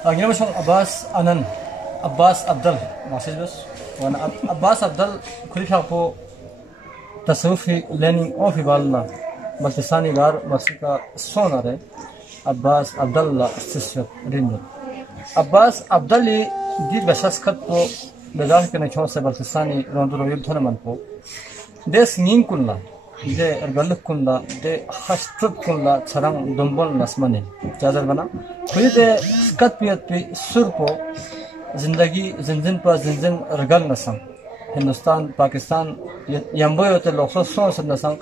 Agniya masong Abbas Anan, Abbas Abdal, masih bos. Wana Abbas Abdal kuliah ko tasawufi learning of Iballah, Baltisani gar masika sonare. Abbas Abdallah istisfir rindu. Abbas Abdali di basas kat po bedah ke nechon se Baltisani ronduro yud thanaman po. Des ngin kunla, de ergaluk kunla, de hashtut kunla charang dumbol nasmane. Jazar bana. Kuli de skat piyat pi sur po जिंदगी जिंदन पर जिंदन रगल नसंग हिंदुस्तान पाकिस्तान यंबो होते लोगों सो नसंग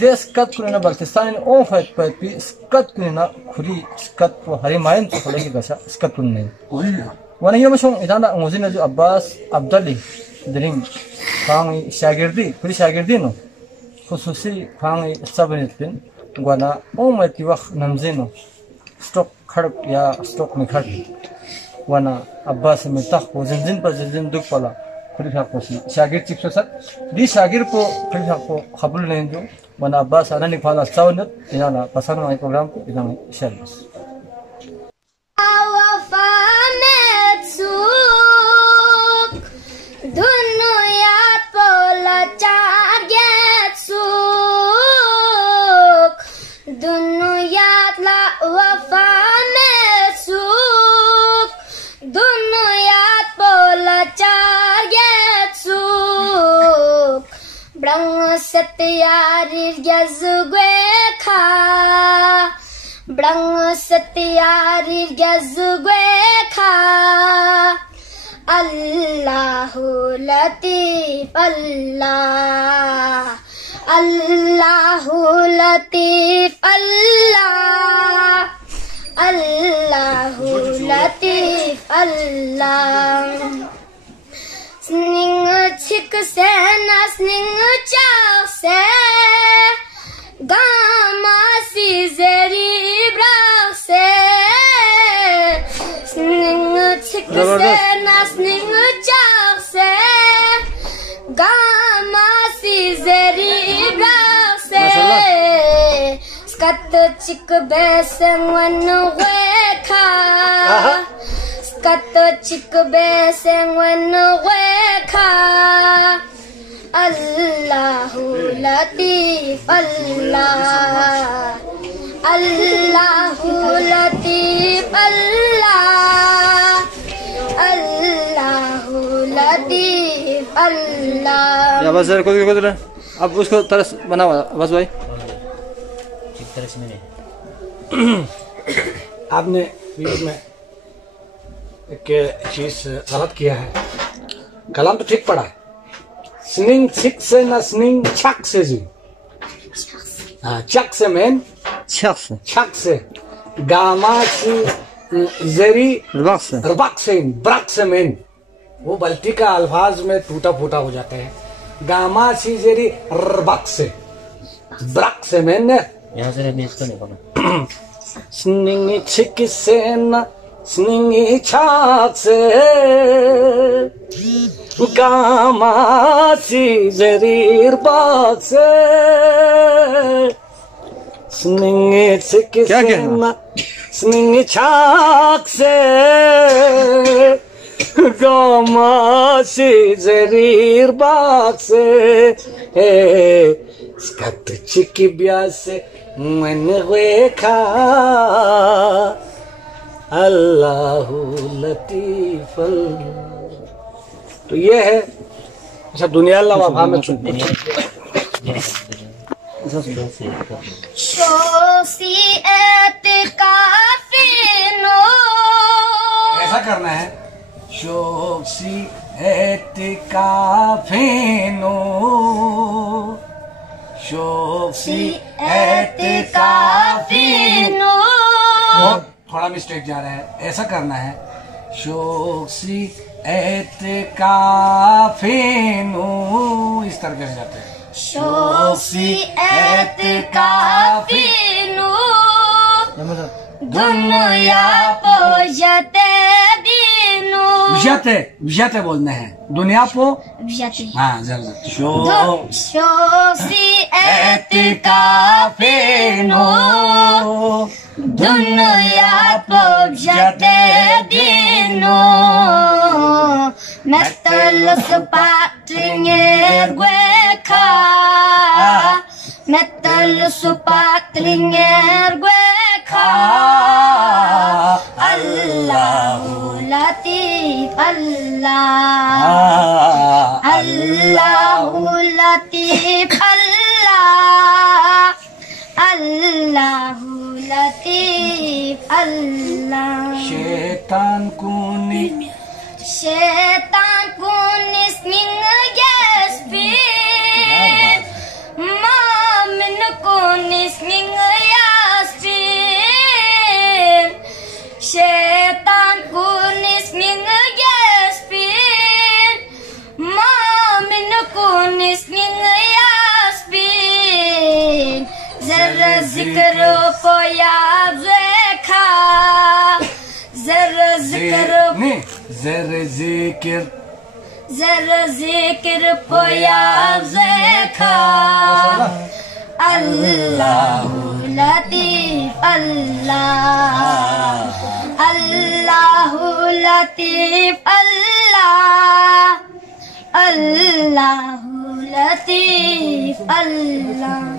देश कत कुना पाकिस्तान ओ fight पर P स्कत कुना खुली स्कत वो हरी मायन तो खोलेगी बसा स्कत कुने वाने ये मशों इतना मुझे जो अब्बास अब्दली ड्रिंग फांगी शागिर्दी खुली शागिर्दी नो खुसूसी फांगी सबनित पिन वाना ओ मत वक्त नमज़ेनो स्टॉक खड़ या स्टॉक में खड़ वाना अब्बास में तक वो जिंदन पर जिंदन दुख पला फिर को सी शागिर चिप्स सर दी शागिर को फिर को खबल नहीं जो वाना अब्बास आना निकाला सावनत इनाना पसंद वाले प्रोग्राम को इनाना share Setiarir yazugwe kha Brang setiarir yazugwe kha Allahu latif Allah Allahu latif Allah Allahu latif Allah Sning chik se na sning chak se Gama si zeri brak se Sning chik se na sning chak se Gama si zeri brak se Skat chik beseng wanu wekha Kato chik beseng wanu wekha Allahu latif Allah Allahu latif Allah Allahu latif Allah या बस को अब उसको तरस बना हुआ बस भाई ठीक तरह से मैंने आपने वीडियो में एक चीज गलत किया है कलाम तो ठीक पढ़ा है स्निंग छिक से ना स्निंग छक से जी हाँ चक से मैन छक से गामा सी जरी रबक से मैन वो बल्टी का अल्फाज में टूटा फूटा हो जाता है गामा सी जरी रबक से ब्रक से मैन ने यहाँ से मैं इसको नहीं पढ़ा स्निंग छिक से ना स्निंगी छाक से गामा सी जरीर बाग से स्निंगी छिक से ना स्निंगी छाक से गामा सी जरीर बाग से स्कत चिकी ब्यास से मन वेखा अल्लाहु लतीफ तो ये है अच्छा दुनिया अल्लाह वफा में शोसी एतिकाफिनो ऐसा करना है शोसी एतिकाफिनो शोसी एतिकाफिनो थोड़ा मिस्टेक जा रहा है ऐसा करना है शोक्सी एतकाफिनो इस तरह से जाते हैं शोक्सी एतकाफिनो दुनिया पोजते दिनो विजते बोलने हैं दुनिया को। विजते हाँ जरा शोसी एतिकाफिनो दुनिया को विजते दिनो metalus patringer gueka metalus patringer gueka Allahu latif Allah Allahu latif Allah Allahu latif Allah Syaitan kunis mingeges bin Mamin kunis mingeges bin Syaitan kunis mingeges bin Mamin kunis mingeges bin Zara zikr poya zekha Zara zikr poya zekha Allahu latif Allah Allahu latif Allah Allahu latif Allah